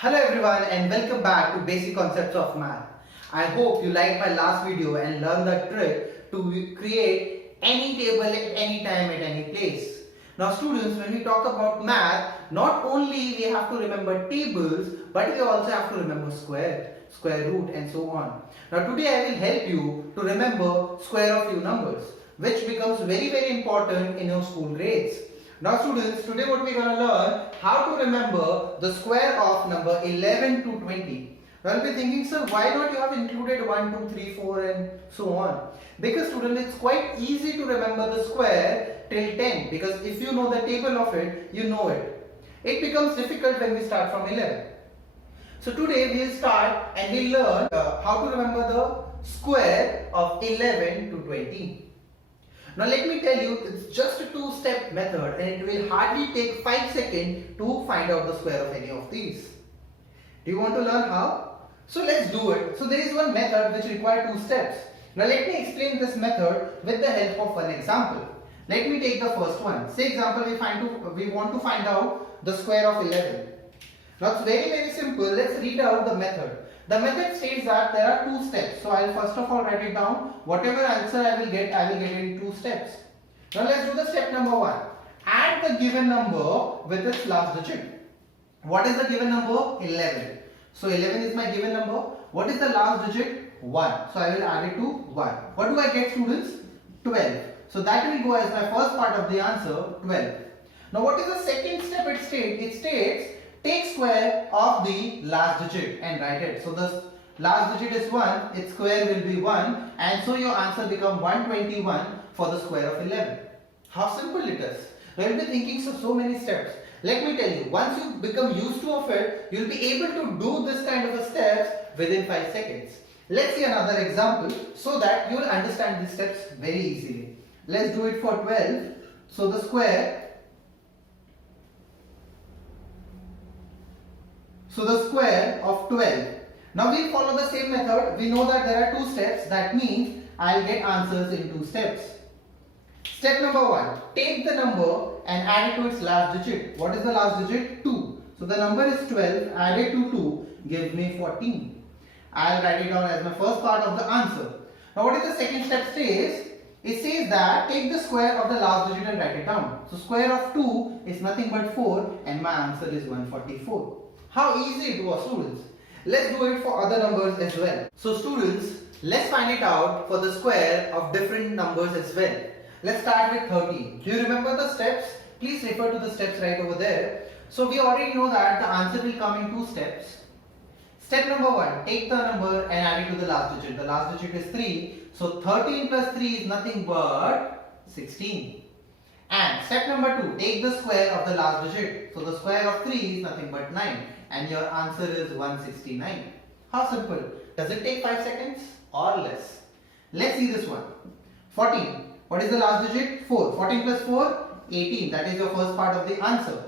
Hello everyone and welcome back to Basic Concepts of Math. I hope you liked my last video and learned the trick to create any table at any time at any place. Now students, when we talk about math, not only we have to remember tables, but we also have to remember square root and so on. Now today I will help you to remember square of few numbers, which becomes very important in your school grades. Now students, today what we are going to learn how to remember the square of number 11 to 20. Now you'll be thinking, sir, why not you have included 1, 2, 3, 4 and so on? Because students, it's quite easy to remember the square till 10, because if you know the table of it, you know it. It becomes difficult when we start from 11. So today we'll start and we'll learn how to remember the square of 11 to 20. Now let me tell you, it's just a two-step method and it will hardly take 5 seconds to find out the square of any of these. Do you want to learn how? So let's do it. So there is one method which requires 2 steps. Now let me explain this method with the help of one example. Let me take the first one. Say example we want to find out the square of 11. Now it's very simple. Let's read out the method. The method states that there are 2 steps. So I'll first of all write it down. Whatever answer I will get it in 2 steps. Now let's do the step number 1. Add the given number with its last digit. What is the given number? 11. So 11 is my given number. What is the last digit? 1. So I will add it to 1. What do I get, students? 12. So that will go as my first part of the answer, 12. Now what is the second step it states? It states take square of the last digit and write it. So the last digit is 1, its square will be 1, and so your answer becomes 121 for the square of 11. How simple it is. Now you will be thinking so many steps. Let me tell you, once you become used to of it, you will be able to do this kind of a steps within 5 seconds. Let's see another example so that you will understand these steps very easily. Let's do it for 12. So the square of 12. Now we follow the same method. We know that there are 2 steps. That means I'll get answers in 2 steps. Step number 1. Take the number and add it to its last digit. What is the last digit? 2. So the number is 12 added to 2 gives me 14. I'll write it down as my first part of the answer. Now what is the second step says? It says that take the square of the last digit and write it down. So square of 2 is nothing but 4 and my answer is 144. How easy it was, students. Let's do it for other numbers as well. So students, let's find it out for the square of different numbers as well. Let's start with 13. Do you remember the steps? Please refer to the steps right over there. So we already know that the answer will come in 2 steps. Step number 1, take the number and add it to the last digit. The last digit is 3. So 13 plus 3 is nothing but 16. And step number 2, take the square of the last digit. So the square of 3 is nothing but 9. And your answer is 169. How simple? Does it take 5 seconds or less? Let's see this one. 14. What is the last digit? 4. 14 plus 4? 18. That is your first part of the answer.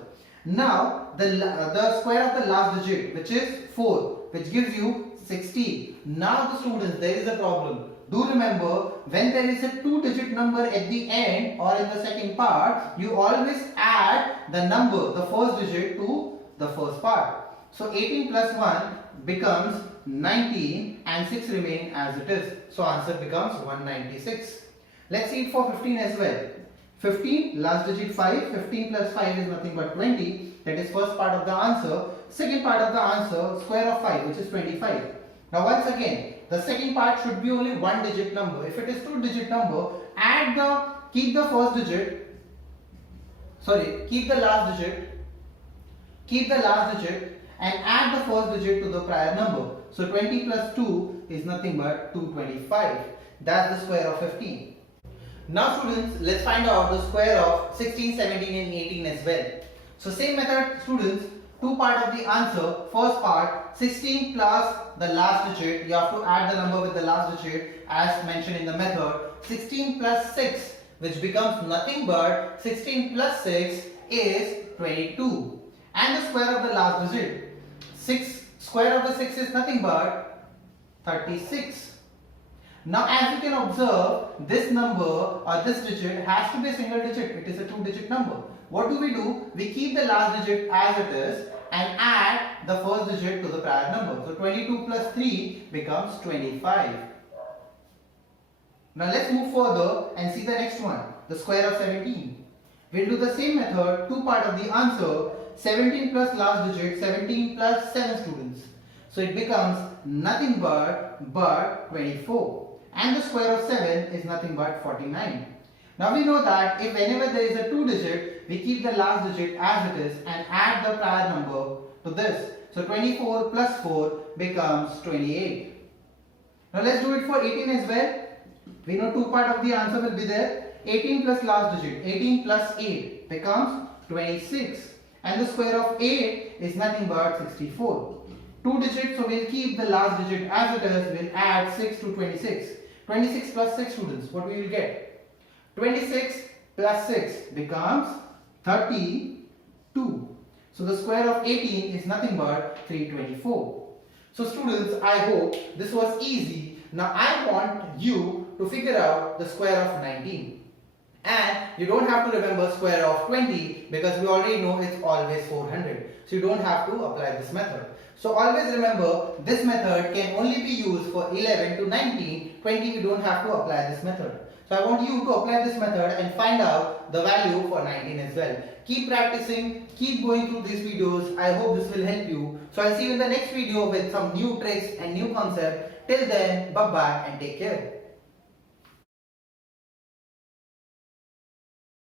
Now the square of the last digit, which is 4, which gives you 16. Now the students, there is a problem. Do remember, when there is a 2-digit number at the end or in the second part, you always add the number, the first digit, to the first part. So 18 plus 1 becomes 19 and 6 remain as it is. So answer becomes 196. Let's see it for 15 as well. 15, last digit 5. 15 plus 5 is nothing but 20. That is first part of the answer. Second part of the answer, square of 5, which is 25. Now once again, the second part should be only 1-digit number. If it is 2-digit number, keep the last digit and add the first digit to the prior number. So 20 plus 2 is nothing but 225. That's the square of 15. Now students, let's find out the square of 16, 17 and 18 as well. So same method, students. 2 part of the answer. First part, 16 plus the last digit. You have to add the number with the last digit as mentioned in the method. 16 plus 6, which becomes nothing but 16 plus 6 is 22. And the square of the last digit. Square of the 6 is nothing but 36. Now as you can observe, this number or this digit has to be a single digit. It is a 2-digit number. what do? We keep the last digit as it is and add the first digit to the prior number. So 22 plus 3 becomes 25. Now let's move further and see the next one, the square of 17. We'll do the same method, two part of the answer, 17 plus last digit, 17 plus 7 students. So it becomes nothing but 24. And the square of 7 is nothing but 49. Now we know that if whenever there is a 2 digit, we keep the last digit as it is and add the prior number to this. So 24 plus 4 becomes 28. Now let's do it for 18 as well. We know two part of the answer will be there. 18 plus last digit, 18 plus 8 becomes 26. And the square of 8 is nothing but 64. 2 digits, so we'll keep the last digit as it is. We'll add 6 to 26. 26 plus 6 students, what we will get? 26 plus 6 becomes 32. So the square of 18 is nothing but 324. So students, I hope this was easy. Now I want you to figure out the square of 19. And you don't have to remember square of 20 because we already know it's always 400. So you don't have to apply this method. So always remember this method can only be used for 11 to 19. 20 we don't have to apply this method. So I want you to apply this method and find out the value for 19 as well. Keep practicing, keep going through these videos. I hope this will help you. So I'll see you in the next video with some new tricks and new concepts. Till then, bye bye and take care.